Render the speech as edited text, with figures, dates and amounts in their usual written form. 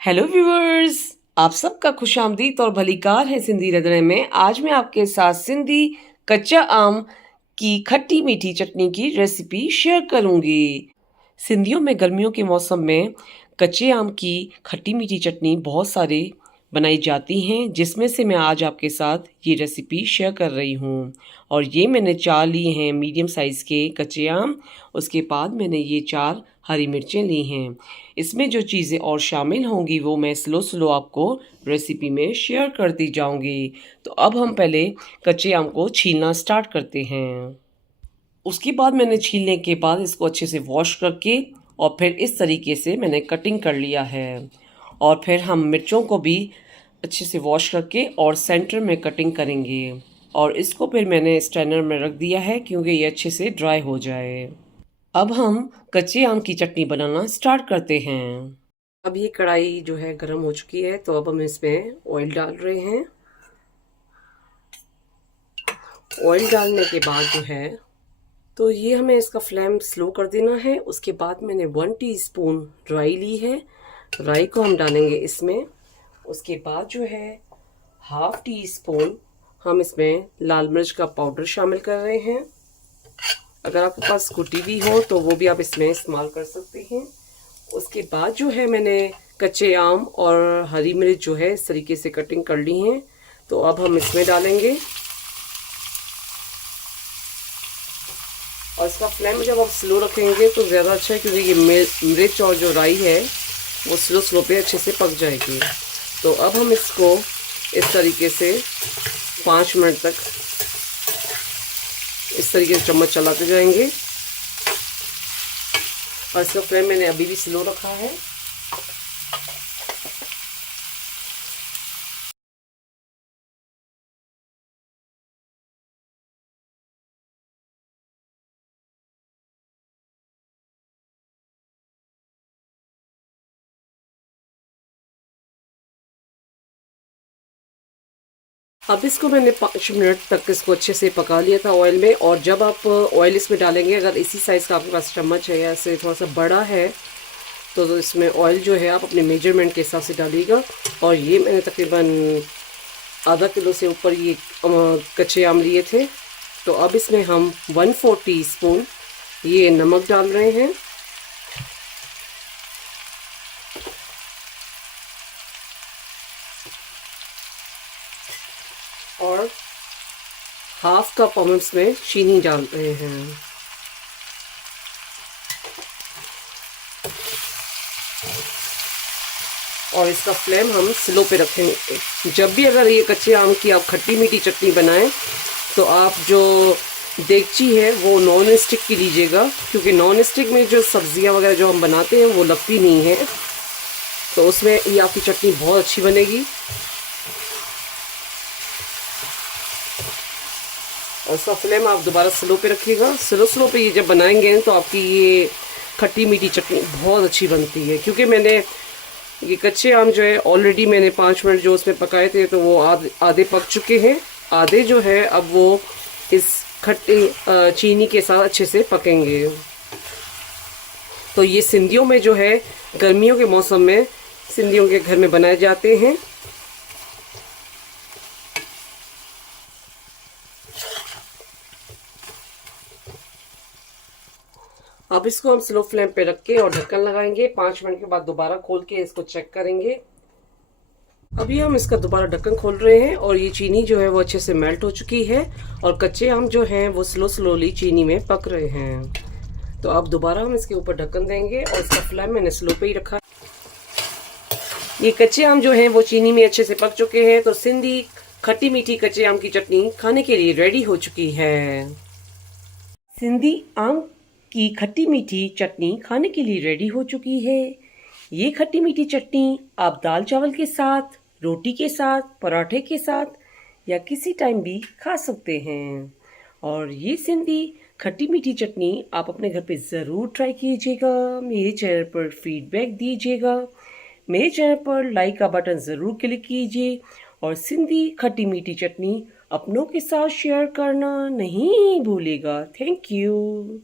Hello viewers, आप सबका खुशामदीद और भलीकार है सिंधी रंधणे में। आज मैं आपके साथ सिंधी कच्चा आम की खट्टी मीठी चटनी की रेसिपी शेयर करूंगी। सिंधियों में गर्मियों के मौसम में कच्चे आम की खट्टी मीठी चटनी बहुत सारी बनाई जाती हैं, जिसमें से मैं आज आपके साथ ये रेसिपी शेयर कर रही हूँ। और ये मैंने 4 लिए हैं मीडियम साइज़ के कच्चे आम। उसके बाद मैंने ये 4 हरी मिर्चें ली हैं। इसमें जो चीज़ें और शामिल होंगी वो मैं स्लो आपको रेसिपी में शेयर करती जाऊंगी। तो अब हम पहले कच्चे आम को छीलना स्टार्ट करते हैं। उसके बाद मैंने छीलने के बाद इसको अच्छे से वॉश करके और फिर इस तरीके से मैंने कटिंग कर लिया है। और फिर हम मिर्चों को भी अच्छे से वॉश करके और सेंटर में कटिंग करेंगे। और इसको फिर मैंने स्ट्रेनर में रख दिया है क्योंकि ये अच्छे से ड्राई हो जाए। अब हम कच्चे आम की चटनी बनाना स्टार्ट करते हैं। अब ये कढ़ाई जो है गर्म हो चुकी है, तो अब हम इसमें ऑयल डाल रहे हैं। ऑयल डालने के बाद जो है तो ये हमें इसका फ्लेम स्लो कर देना है। उसके बाद मैंने 1 टीस्पून राई ली है। राई को हम डालेंगे इसमें। उसके बाद जो है हाफ टी स्पून हम इसमें लाल मिर्च का पाउडर शामिल कर रहे हैं। अगर आपके पास कुटी भी हो तो वो भी आप इसमें इस्तेमाल कर सकते हैं। उसके बाद जो है मैंने कच्चे आम और हरी मिर्च जो है इस तरीके से कटिंग कर ली हैं, तो अब हम इसमें डालेंगे। और इसका फ्लेम जब आप स्लो रखेंगे तो ज़्यादा अच्छा है, क्योंकि ये मिर्च और जो राई है वो स्लो पे अच्छे से पक जाएगी। तो अब हम इसको इस तरीके से 5 मिनट तक इस तरीके से चम्मच चलाते जाएंगे। और इसका फ्लेम मैंने अभी भी स्लो रखा है। अब इसको मैंने 5 मिनट तक इसको अच्छे से पका लिया था ऑयल में। और जब आप ऑयल इसमें डालेंगे, अगर इसी साइज़ का आपके पास चम्मच है या इससे थोड़ा सा बड़ा है, तो इसमें ऑयल जो है आप अपने मेजरमेंट के हिसाब से डालिएगा। और ये मैंने तकरीबन आधा किलो से ऊपर ये कच्चे आम लिए थे। तो अब इसमें हम 1/4 टीस्पून ये नमक डाल रहे हैं। और हाफ कप हम इसमें चीनी डाल रहे हैं। और इसका फ्लेम हम स्लो पे रखेंगे। जब भी अगर ये कच्चे आम की आप खट्टी मीठी चटनी बनाएं तो आप जो देगची है वो नॉन स्टिक की लीजिएगा, क्योंकि नॉन स्टिक में जो सब्जियां वगैरह जो हम बनाते हैं वो लगती नहीं है, तो उसमें ये आपकी चटनी बहुत अच्छी बनेगी। और इसका फ्लेम आप दोबारा स्लो पे रखिएगा। स्लो पे ये जब बनाएंगे तो आपकी ये खट्टी मीठी चटनी बहुत अच्छी बनती है। क्योंकि मैंने ये कच्चे आम जो है ऑलरेडी मैंने 5 मिनट जो उसमें पकाए थे, तो वो आधे पक चुके हैं। आधे जो है अब वो इस खट्टे चीनी के साथ अच्छे से पकेंगे। तो ये सिंधियों में जो है गर्मियों के मौसम में सिंधियों के घर में बनाए जाते हैं। अब इसको हम स्लो फ्लेम पे रख के और ढक्कन लगाएंगे। 5 मिनट के बाद दोबारा खोल के इसको चेक करेंगे। अभी हम इसका दोबारा ढक्कन खोल रहे हैं और ये चीनी जो है वो अच्छे से मेल्ट हो चुकी है और कच्चे आम जो हैं वो स्लोली चीनी में पक रहे हैं। तो अब दोबारा हम इसके ऊपर ढक्कन देंगे और इसका फ्लेम मैंने स्लो पे ही रखा है। ये कच्चे आम जो हैं वो चीनी में अच्छे से पक चुके हैं। तो सिंधी खट्टी मीठी कच्चे आम की चटनी खाने के लिए रेडी हो चुकी है। सिंधी आम की खट्टी मीठी चटनी खाने के लिए रेडी हो चुकी है। ये खट्टी मीठी चटनी आप दाल चावल के साथ, रोटी के साथ, पराठे के साथ या किसी टाइम भी खा सकते हैं। और ये सिंधी खट्टी मीठी चटनी आप अपने घर पे ज़रूर ट्राई कीजिएगा। मेरे चैनल पर फीडबैक दीजिएगा। मेरे चैनल पर लाइक का बटन ज़रूर क्लिक कीजिए और सिंधी खट्टी मीठी चटनी अपनों के साथ शेयर करना नहीं भूलिएगा। Thank you.